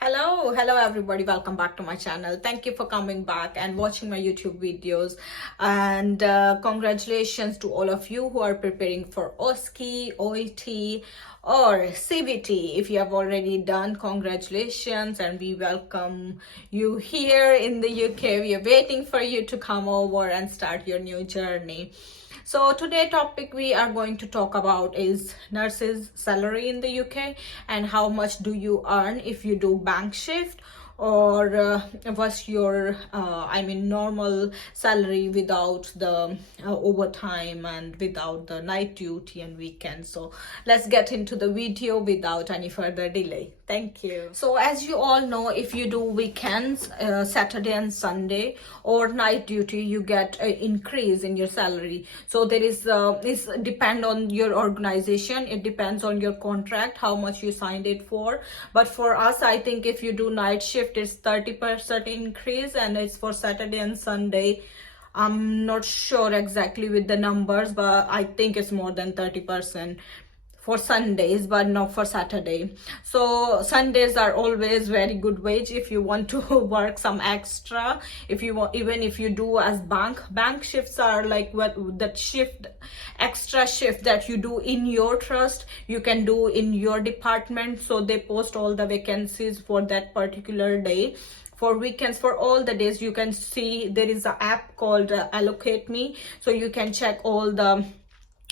Hello everybody, welcome back to my channel. Thank you for coming back and watching my YouTube videos, and congratulations to all of you who are preparing for Osce, OET or CBT. If you have already done, congratulations, and we welcome you here in the UK. We are waiting for you to come over and start your new journey. So today topic we are going to talk about is nurses salary in the UK, and how much do you earn if you do bank shift, or what's your normal salary without the overtime and without the night duty and weekends. So let's get into the video without any further delay. Thank you. So as you all know, if you do weekends, Saturday and Sunday, or night duty, you get an increase in your salary. So there is it's depend on your organization, it depends on your contract, how much you signed it for. But for us, I think if you do night shift, it's 30% increase, and it's for Saturday and Sunday. I'm not sure exactly with the numbers, but I think it's more than 30% for Sundays, but not for Saturday. So Sundays are always very good wage if you want to work some extra. If you want, even if you do as bank shifts are like what that shift, extra shift that you do in your trust, you can do in your department. So they post all the vacancies for that particular day. For weekends, for all the days, you can see there is an app called Allocate Me, so you can check all the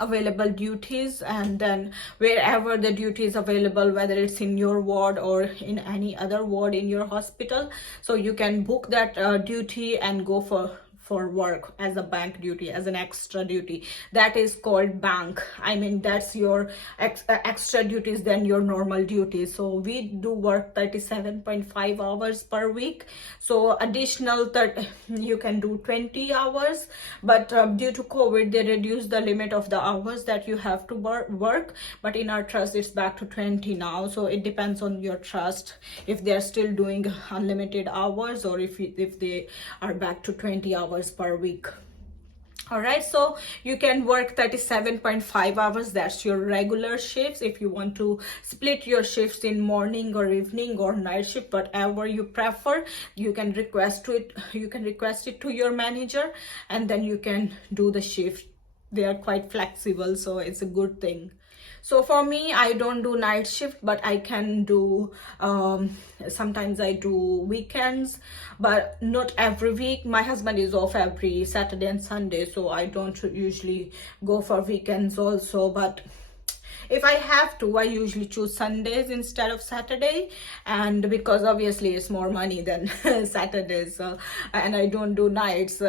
available duties, and then wherever the duty is available, whether it's in your ward or in any other ward in your hospital, so you can book that duty and go for work as a bank duty, as an extra duty. That is called bank. That's your extra duties than your normal duties. So we do work 37.5 hours per week, so additional 30, you can do 20 hours, but due to COVID they reduced the limit of the hours that you have to work. But in our trust it's back to 20 now, so it depends on your trust if they're still doing unlimited hours, or if they are back to 20 hours per week. All right, so you can work 37.5 hours. That's your regular shifts. If you want to split your shifts in morning or evening or night shift, whatever you prefer, you can request it to your manager, and then you can do the shift. They are quite flexible, so it's a good thing. So for me, I don't do night shift, but I can do, sometimes I do weekends, but not every week. My husband is off every Saturday and Sunday, so I don't usually go for weekends also. But if I have to, I usually choose Sundays instead of Saturday, and because obviously it's more money than Saturdays, and I don't do nights.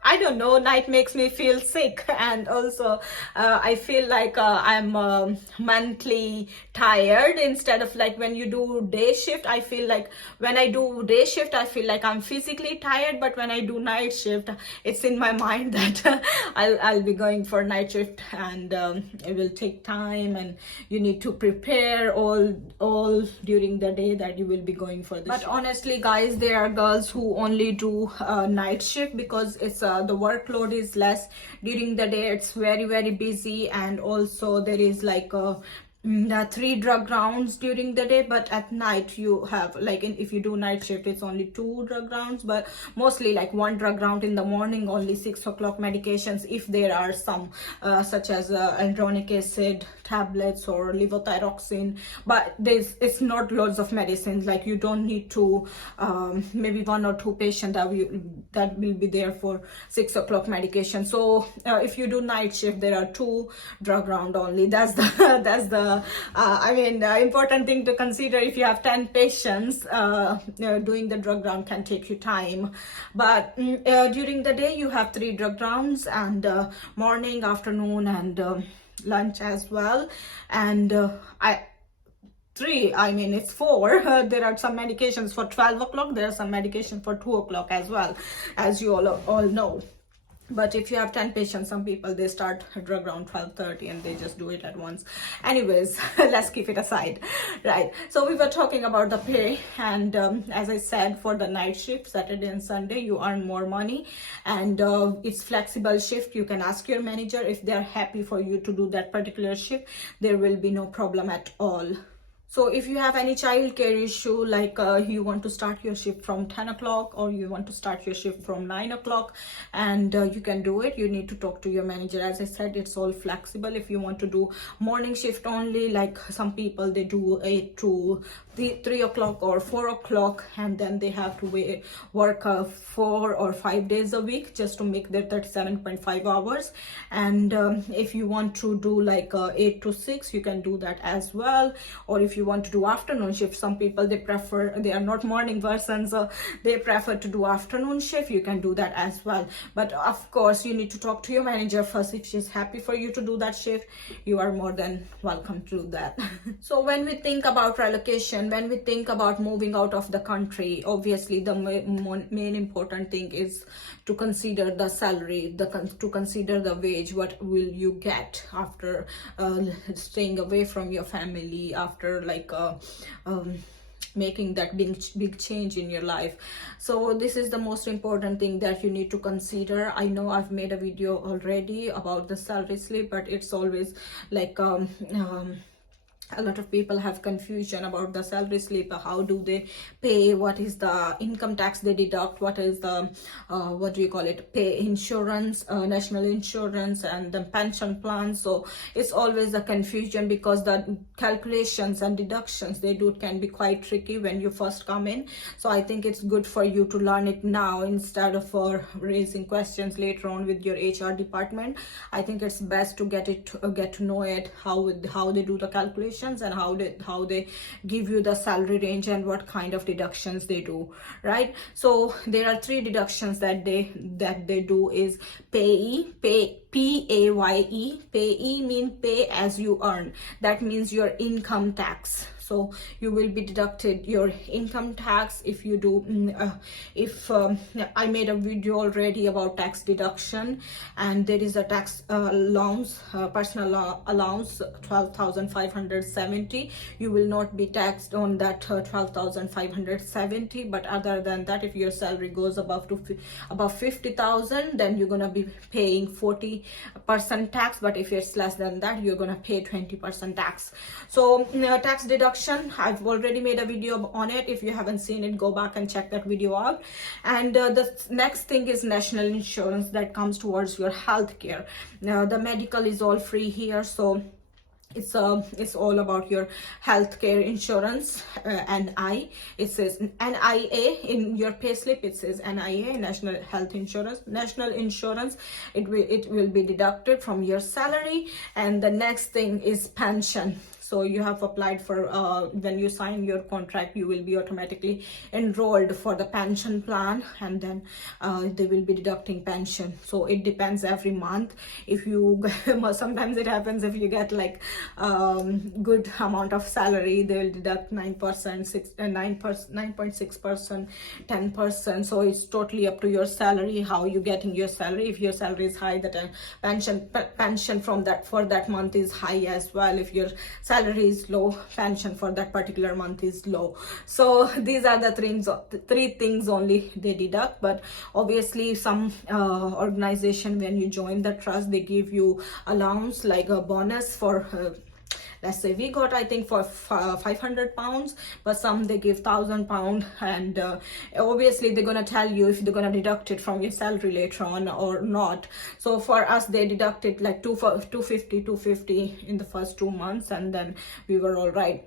I don't know, night makes me feel sick, and also I feel like I'm monthly tired, instead of like when you do day shift. I feel like when I do day shift, I feel like I'm physically tired, but when I do night shift, it's in my mind that I'll be going for night shift, and it will take time, and you need to prepare all during the day that you will be going for the shift. But honestly guys, there are girls who only do night shift because it's the workload is less. During the day it's very busy, and also there is like 3 drug rounds during the day, but at night you have like if you do night shift, it's only 2 drug rounds, but mostly like 1 drug round in the morning, only 6 o'clock medications if there are some such as andronic acid tablets or levothyroxine. But it's not loads of medicines, like you don't need to maybe 1 or 2 patients that will be there for 6 o'clock medication. So if you do night shift, there are 2 drug round only. That's the important thing to consider. If you have 10 patients, doing the drug round can take you time. But during the day you have 3 drug rounds, and morning, afternoon, and lunch as well. And it's 4. There are some medications for 12 o'clock. There are some medication for 2 o'clock as well, as you all know. But if you have 10 patients, some people, they start drug around 12:30 and they just do it at once. Anyways, let's keep it aside, right? So we were talking about the pay, and as I said, for the night shift, Saturday and Sunday, you earn more money, and it's flexible shift. You can ask your manager if they're happy for you to do that particular shift. There will be no problem at all. So if you have any childcare issue, like you want to start your shift from 10 o'clock or you want to start your shift from 9 o'clock, and you can do it, you need to talk to your manager. As I said, it's all flexible. If you want to do morning shift only, like some people, they do 8 to 3 o'clock or 4 o'clock, and then they have to work 4 or 5 days a week just to make their 37.5 hours. And if you want to do like 8 to 6, you can do that as well. Or if you want to do afternoon shift, some people, they are not morning persons, so they prefer to do afternoon shift, you can do that as well. But of course, you need to talk to your manager first. If she's happy for you to do that shift, you are more than welcome to do that. So when we think about relocation, when we think about moving out of the country, obviously the main important thing is to consider the salary, to consider the wage. What will you get after staying away from your family, after like making that big change in your life. So this is the most important thing that you need to consider. I know I've made a video already about the salary slip, but it's always like a lot of people have confusion about the salary slip. How do they pay? What is the income tax they deduct? What is the what do you call it, pay insurance, national insurance, and the pension plan? So it's always a confusion because the calculations and deductions they do can be quite tricky when you first come in. So I think it's good for you to learn it now instead of raising questions later on with your HR department. I think it's best to get to know it, how they do the calculations and how they give you the salary range and what kind of deductions they do, right? So there are 3 deductions that they do is PAYE. PAYE. PAYE mean pay as you earn. That means your income tax. So you will be deducted your income tax if you do I made a video already about tax deduction, and there is a tax allowance, personal allowance 12,570. You will not be taxed on that 12,570, but other than that, if your salary goes above 50,000, then you're gonna be paying 40% tax. But if it's less than that, you're gonna pay 20% tax. So tax deduction, I've already made a video on it. If you haven't seen it, go back and check that video out. And the next thing is national insurance that comes towards your health care. Now the medical is all free here, so it's all about your healthcare insurance. NI, it says NIA in your payslip, it says NIA, national health insurance. National insurance, it will be deducted from your salary. And the next thing is pension. So you have applied for when you sign your contract, you will be automatically enrolled for the pension plan, and then they will be deducting pension. So it depends every month. If you sometimes it happens if you get like good amount of salary, they will deduct 9%, 9.6%, 10%. So it's totally up to your salary, how you getting your salary. If your salary is high, that pension from that for that month is high as well. If your salary is low, pension for that particular month is low. So these are the 3 things only they deduct. But obviously some organization, when you join the trust, they give you allowance like a bonus for let's say we got, I think, for 500 pounds, but some they give 1,000 pounds. And obviously they're gonna tell you if they're gonna deduct it from your salary later on or not. So for us, they deducted like 250 in the first 2 months, and then we were all right.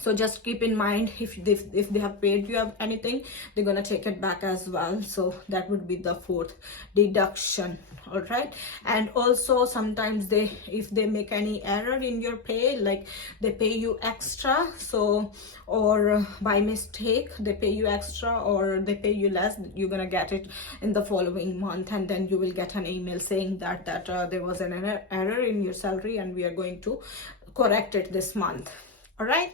So just keep in mind, if they have paid you anything, they're gonna take it back as well. So that would be the 4th deduction. All right. And also sometimes if they make any error in your pay, like they pay you extra, so or by mistake they pay you extra or they pay you less, you're gonna get it in the following month, and then you will get an email saying that there was an error in your salary and we are going to correct it this month. All right.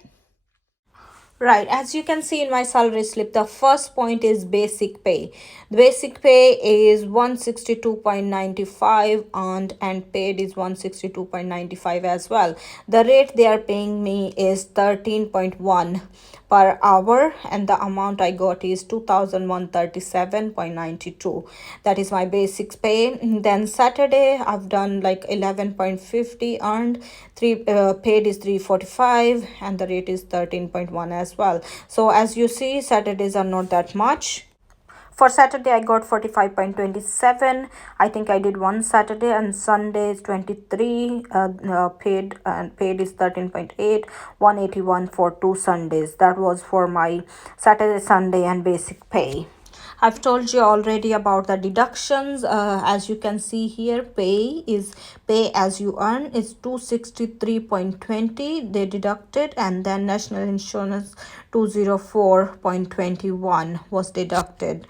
Right, as you can see in my salary slip, the first point is basic pay. The basic pay is 162.95 and paid is 162.95 as well. The rate they are paying me is 13.1 per hour, and the amount I got is 2137.92. That is my basic pay. Then Saturday I've done like 11.50 earned, three paid is 345, and the rate is 13.1 as well. So as you see, Saturdays are not that much. For Saturday, I got 45.27. I think I did one Saturday, and Sunday is 23. Paid is 13.8. 181 for 2 Sundays. That was for my Saturday, Sunday, and basic pay. I've told you already about the deductions. As you can see here, pay as you earn is 263.20. They deducted, and then national insurance 204.21 was deducted.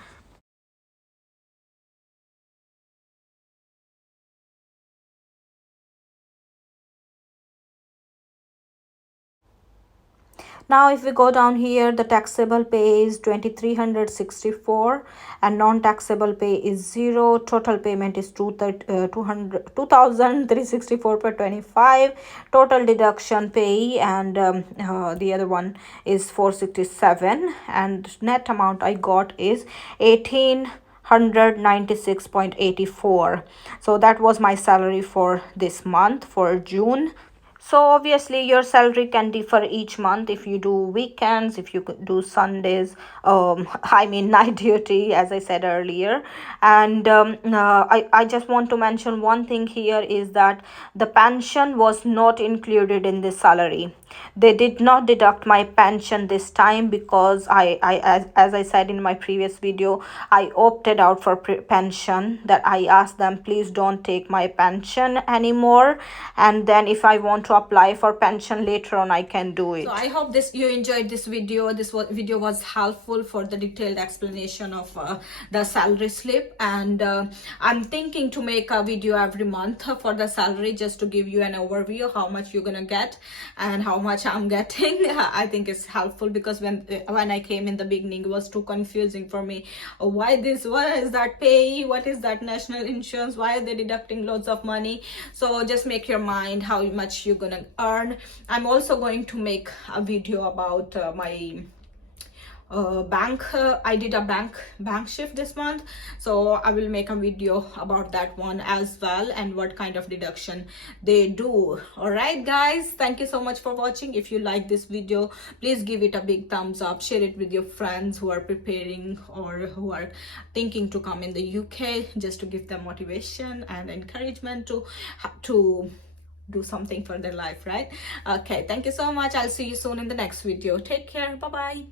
Now if we go down here, the taxable pay is 2364 and non-taxable pay is 0. Total payment is 2364 per 25. Total deduction pay, and the other one is 467, and net amount I got is 1896.84. So that was my salary for this month, for June. So obviously your salary can differ each month if you do weekends, if you do Sundays, I mean night duty, as I said earlier. And I just want to mention one thing here is that the pension was not included in this salary. They did not deduct my pension this time because as I said in my previous video, I opted out for pension. That I asked them, please don't take my pension anymore, and then if I want to apply for pension later on, I can do it. So I hope you enjoyed this video. Video was helpful for the detailed explanation of the salary slip, and I'm thinking to make a video every month for the salary, just to give you an overview how much you're gonna get and how much I'm getting. I think it's helpful because when I came in the beginning, it was too confusing for me. What is that pay, what is that national insurance, why are they deducting loads of money? So just make your mind how much you're gonna earn. I'm also going to make a video about my bank. I did a bank shift this month, so I will make a video about that one as well, and what kind of deduction they do. All right guys, thank you so much for watching. If you like this video, please give it a big thumbs up, share it with your friends who are preparing or who are thinking to come in the UK, just to give them motivation and encouragement to do something for their life, right? Okay, thank you so much. I'll see you soon in the next video. Take care. Bye bye.